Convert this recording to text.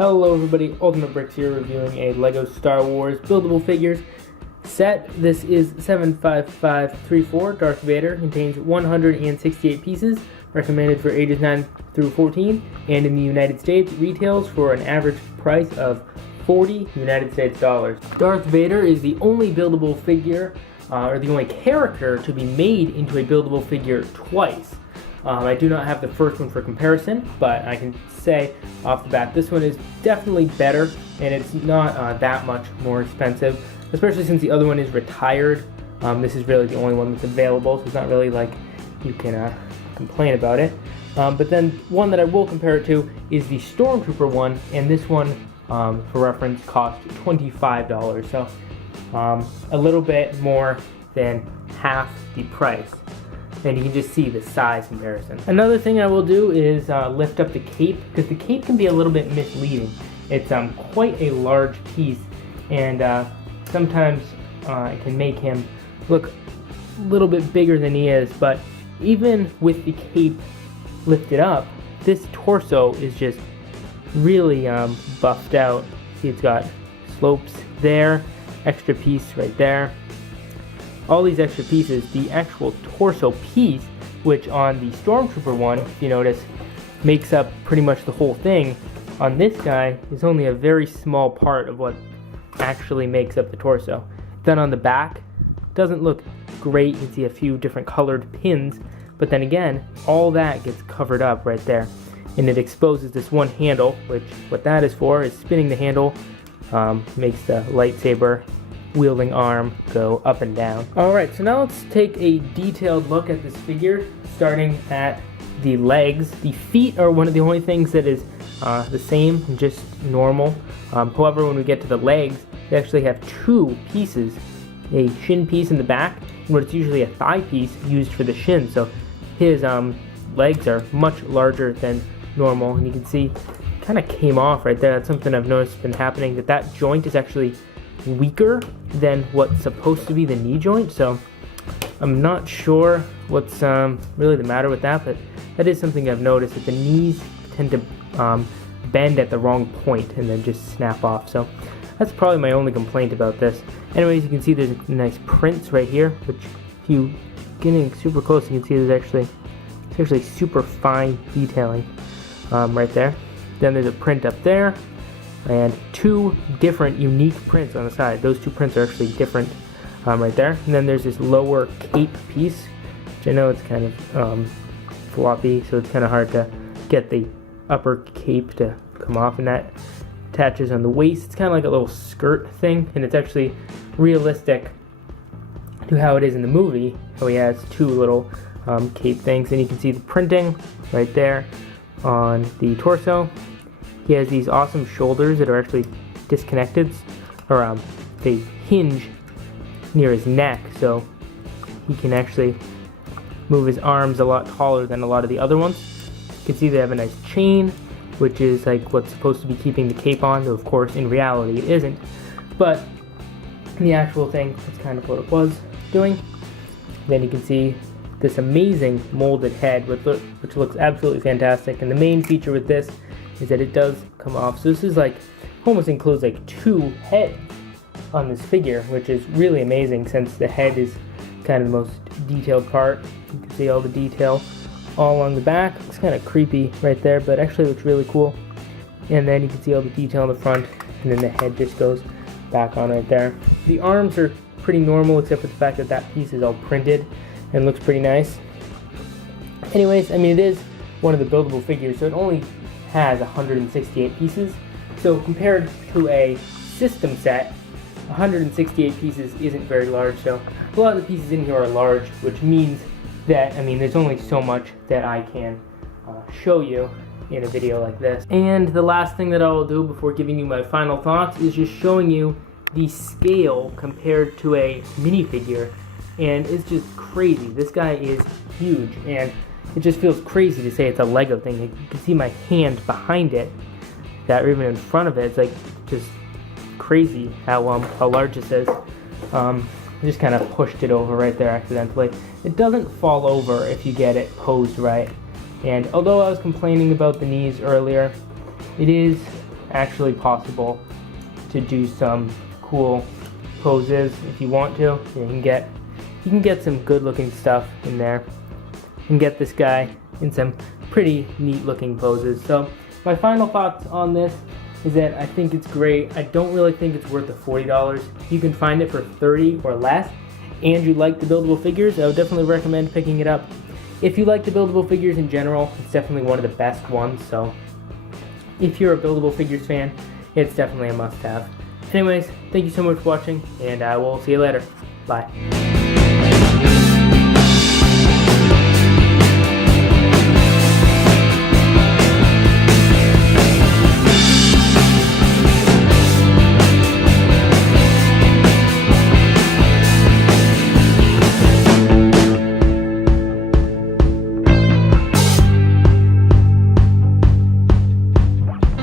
Hello everybody, Ultimate Bricks here reviewing a LEGO Star Wars Buildable Figures set. This is 75534 Darth Vader, contains 168 pieces, recommended for ages 9 through 14, and in the United States retails for an average price of 40 United States dollars. Darth Vader is the only buildable figure, or the only character to be made into a buildable figure twice. I do not have the first one for comparison, but I can say off the bat this one is definitely better, and it's not that much more expensive, especially since the other one is retired. This is really the only one that's available, so it's not really like you can complain about it. But then one that I will compare it to is the Stormtrooper one, and this one, for reference, cost $25, so a little bit more than half the price. And you can just see the size comparison. Another thing I will do is lift up the cape, because the cape can be a little bit misleading. It's quite a large piece, and sometimes it can make him look a little bit bigger than he is, but even with the cape lifted up, this torso is just really buffed out. See, it's got slopes there, extra piece right there. All these extra pieces, the actual torso piece, which on the Stormtrooper one, if you notice, makes up pretty much the whole thing, on this guy is only a very small part of what actually makes up the torso. Then on the back, doesn't look great. You can see a few different colored pins, but then again, all that gets covered up right there. And it exposes this one handle, which what that is for is spinning the handle, makes the lightsaber wielding arm go up and down. Alright, so now let's take a detailed look at this figure, starting at the legs. The feet are one of the only things that is the same, just normal. However, when we get to the legs, they actually have two pieces, a shin piece in the back, and what it's usually a thigh piece used for the shin. So his legs are much larger than normal, and you can see it kind of came off right there. That's something I've noticed been happening, that joint is actually weaker than what's supposed to be the knee joint, so I'm not sure what's really the matter with that, but that is something I've noticed, that the knees tend to bend at the wrong point and then just snap off. So that's probably my only complaint about this. Anyways, you can see there's nice prints right here, which if you getting super close, you can see it's actually super fine detailing right there. Then there's a print up there, and two different unique prints on the side. Those two prints are actually different right there. And then there's this lower cape piece, which I know it's kind of floppy, so it's kind of hard to get the upper cape to come off, and that attaches on the waist. It's kind of like a little skirt thing, and it's actually realistic to how it is in the movie, how he has two little cape things. And you can see the printing right there on the torso. He has these awesome shoulders that are actually disconnected, or they hinge near his neck, so he can actually move his arms a lot taller than a lot of the other ones. You can see they have a nice chain, which is like what's supposed to be keeping the cape on, though of course in reality it isn't. But the actual thing, that's kind of what it was doing. Then you can see this amazing molded head, which looks absolutely fantastic. And the main feature with this is that it does come off. So this is like, almost includes like two heads on this figure, which is really amazing since the head is kind of the most detailed part. You can see all the detail all along the back. It's kind of creepy right there, but actually looks really cool. And then you can see all the detail in the front, and then the head just goes back on right there. The arms are pretty normal, except for the fact that that piece is all printed and looks pretty nice. Anyways, I mean, it is one of the buildable figures, so it only has 168 pieces. So compared to a system set, 168 pieces isn't very large. So a lot of the pieces in here are large, which means that, I mean, there's only so much that I can show you in a video like this. And the last thing that I will do before giving you my final thoughts is just showing you the scale compared to a minifigure, and it's just crazy. This guy is huge, and it just feels crazy to say it's a Lego thing. You can see my hand behind it, that or even in front of it. It's like just crazy how large this is. I just kind of pushed it over right there accidentally. It doesn't fall over if you get it posed right. And although I was complaining about the knees earlier, it is actually possible to do some cool poses if you want to. You can get some good looking stuff in there and get this guy in some pretty neat looking poses. So my final thoughts on this is that I think it's great. I don't really think it's worth the $40. You can find it for $30 or less, and you like the buildable figures, I would definitely recommend picking it up. If you like the buildable figures in general, it's definitely one of the best ones, so if you're a buildable figures fan, it's definitely a must-have. Anyways, thank you so much for watching, and I will see you later. Bye.